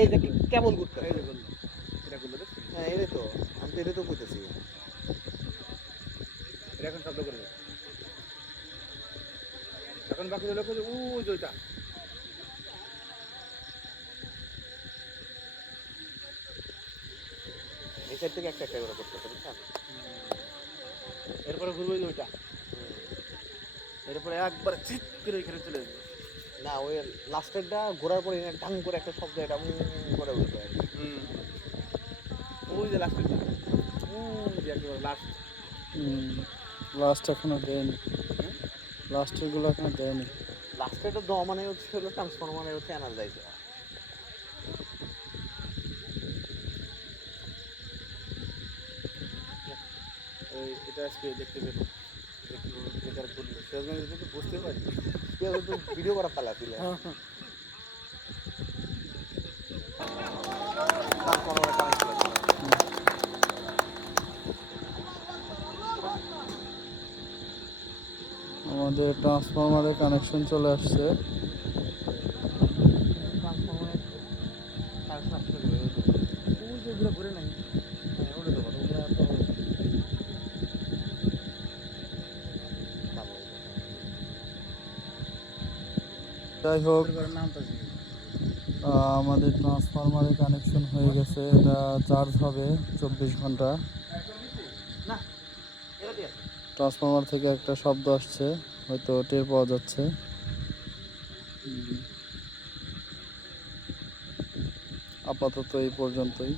এই যে কেবল ঘুরতে এই যে বললো এটা করলো দেখছি হ্যাঁ এটাই তো আমি তো এটাই তো কইতেছি এটা এখন শব্দ করবে এখন বাকি লোক ও ওইটা এই সাইড থেকে একটা একটা করে করতেছে বুঝছেন এরপরে ঘুরবে ওইটা এরপরে একবার চিৎ করে এখানে চলে যাবে না ওই লাস্টেরটা ঘোরার পরে ঢাং করে একটা শব্দ এটা করে উঠবে আর কি ওই যে লাস্টেরটা ওই যে একেবারে লাস্ট লাস্ট এখনো দেয়নি, লাস্টের গুলো এখনো দেয়নি। লাস্টেরটা দ মানে হচ্ছে হলো ট্রান্সফরমার মানে হচ্ছে এনার্জাইজার ওই এটা আজকে দেখতে পেলো একটু বেকার করলো সেজন্য তো বুঝতে পারি ভিডিও করা পালা ছিল আমাদের ট্রান্সফরমারে কানেকশন চলে আসছে। ঘুরে নাই যাই হোক, নামটা আমাদের ট্রান্সফরমারে কানেকশন হয়ে গেছে। এটা চার্জ হবে 24 ঘন্টা। ট্রান্সফরমার থেকে একটা শব্দ আসছে, হয়তো টের পাওয়া যাচ্ছে। আপাতত এই পর্যন্তই।